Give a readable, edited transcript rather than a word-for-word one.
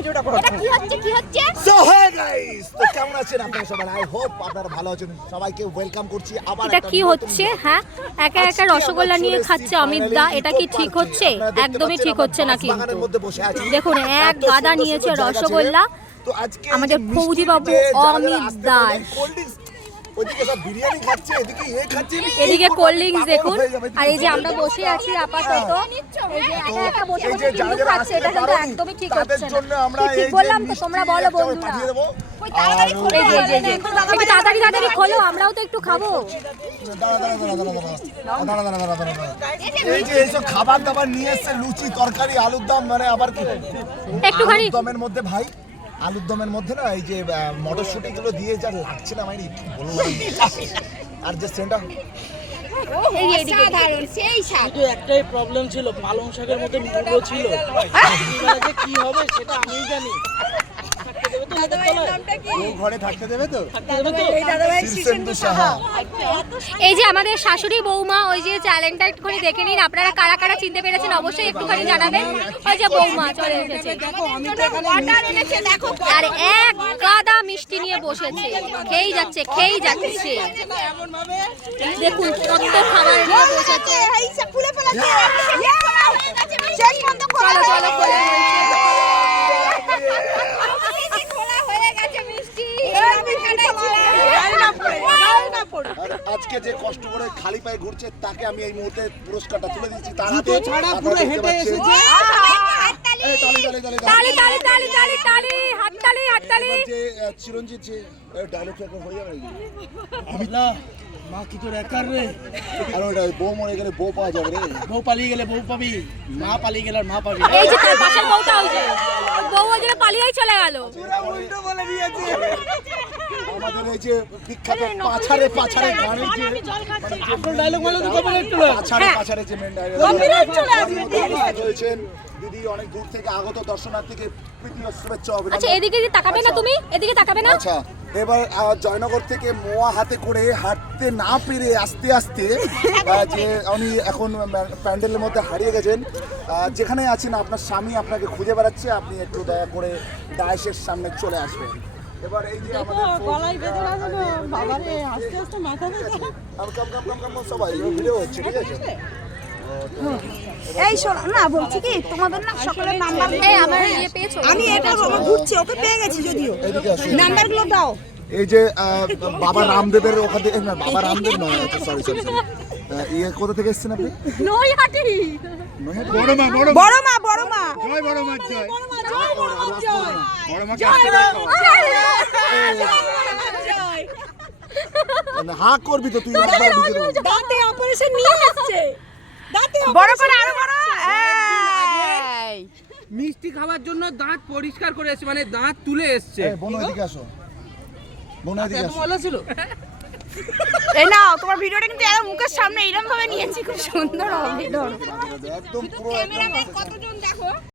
ভিডিওটা করো। এটা কি হচ্ছে সো হে গাইস, তো কেমন আছেন আপনারা সবাই? আই হোপ আপনারা ভালো আছেন। সবাইকে ওয়েলকাম করছি আবার। এটা কি হচ্ছে? হ্যাঁ, একা একা রসগোল্লা নিয়ে খাচ্ছে অমিত দা। এটা কি ঠিক হচ্ছে? একদমই ঠিক হচ্ছে না কিন্তু। দেখুন, এক গাদা নিয়েছে রসগোল্লা তো আজকে আমাদের ফৌজি বাবু অমিত দাস। ওইদিকে সব বিরিয়ানি খাচ্ছে, এদিকে খাচ্ছে, এদিকে কোল্ড ড্রিঙ্কস দেখুন। আর এই যে আমরা বসে আছি আপাতত, এই যে একা একা বসে বসে কিন্তু খাচ্ছে, এটা কিন্তু একদমই ঠিক হচ্ছে না। ঠিক বললাম তো? তোমরা বলো বন্ধুরা। একটু তাড়াতাড়ি খোলো, আমরাও তো একটু খাবো। এই যে এইসব খাবার দাবার নিয়ে এসছে, লুচি তরকারি আলুর দম, মানে আবার কি একটুখানি দমের মধ্যে ভাই, আলুর দমের মধ্যে না এই যে মটরশুঁটি গুলো দিয়ে যা লাগছে না মানে কি বলবো। আর যে সেন্টা একটাই প্রবলেম ছিল, পালং শাকের মধ্যে মুড়ো ছিল। কি হবে সেটা আমিই জানি। ঘরে থাকতে দেবে তো? এই যে আমাদের শাশুড়ি বৌমা, ওই যে চ্যানেলটা একটুখানি দেখে নিন আপনারা, কারা কারা চিনতে পেরেছেন অবশ্যই একটুখানি জানাবেন। ওই যে বৌমা চলে এসেছে আর এক গাদা মিষ্টি নিয়ে বসেছে, খেয়েই যাচ্ছে। দেখুন কত খাবার নিয়ে বসেছে। আজকে যে কষ্ট করে খালি পায়ে ঘুরছে তাকে আমি এই মুহূর্তে পুরস্কারটা তুলে দিচ্ছি। তার জুতো ছাড়া পুরো হেঁটে এসেছে। চিরঞ্জিত যে ডায়লগটা হয়ে যাবে মা কি তোর একার রে? আর ওটা বউ মরে গেলে বউ পাওয়া যাবে রে। বউ পালিয়ে গেলে বউ পাবি, মা পালিয়ে গেলে আর মা পাবি। এই যে তার পাশের বউটা, ওই যে বউ ওই যে পালিয়েই চলে গেল। উল্টো বলে দিয়েছে। আমাদের এই যে বিখ্যাত পাছারে গানের যে আপনার ডায়লগ বলে তো কবে একটু পাছারে যে মেন ডায়লগ রয়েছেন দিদি, অনেক দূর থেকে আগত দর্শনার্থীকে প্রীতি ও শুভেচ্ছা অভিনন্দন। আচ্ছা, এদিকে তাকাবে না তুমি? এদিকে তাকাবে না? আচ্ছা, এবার জয়নগর থেকে মোয়া হাতে করে হাঁটতে না পেরে আস্তে আস্তে যে উনি এখন প্যান্ডেলের মধ্যে হারিয়ে গেছেন। যেখানে আছেন আপনার স্বামী আপনাকে খুঁজে বেড়াচ্ছে, আপনি একটু দয়া করে ডায়াসের সামনে চলে আসবেন। এবার এই যে আমাদের গলায় বেঁধে রাখো বাবারে, আস্তে আস্তে মাথা ব্যথা। কাম সবাই ভিডিও হচ্ছে, ঠিক আছে? এই শোনো না, বলছি কি তোমাদের না সকলের নাম্বার এই আমার ইয়ে পেয়েছো? আমি এটা আমার ঘুরছি, ওকে পেয়ে গেছি যদিও। এদিকে আসুন। নাম্বারগুলো দাও। এই যে বাবা রামদেবের ওখানে, না বাবা রামদেব নয়, সরি ইয়ে কোথা থেকে এসেছেন আপনি? নৈহাটি। বড় মা জয় জয় হা করবি তো তুই? দাঁতে অপারেশন নিয়ে আসছে, দাঁতে বড় করে আরো বড়। এই মিষ্টি খাওয়ার জন্য দাঁত পরিষ্কার করে এসেছে, মানে দাঁত তুলে এসেছে। বোন এদিকে আসো, বোন এদিকে আসো। বলা ছিল এই নাও তোমার ভিডিওটা, কিন্তু এর মুখের সামনে এরকম ভাবে নিয়েছি, খুব সুন্দর হবে। একদম পুরো একদম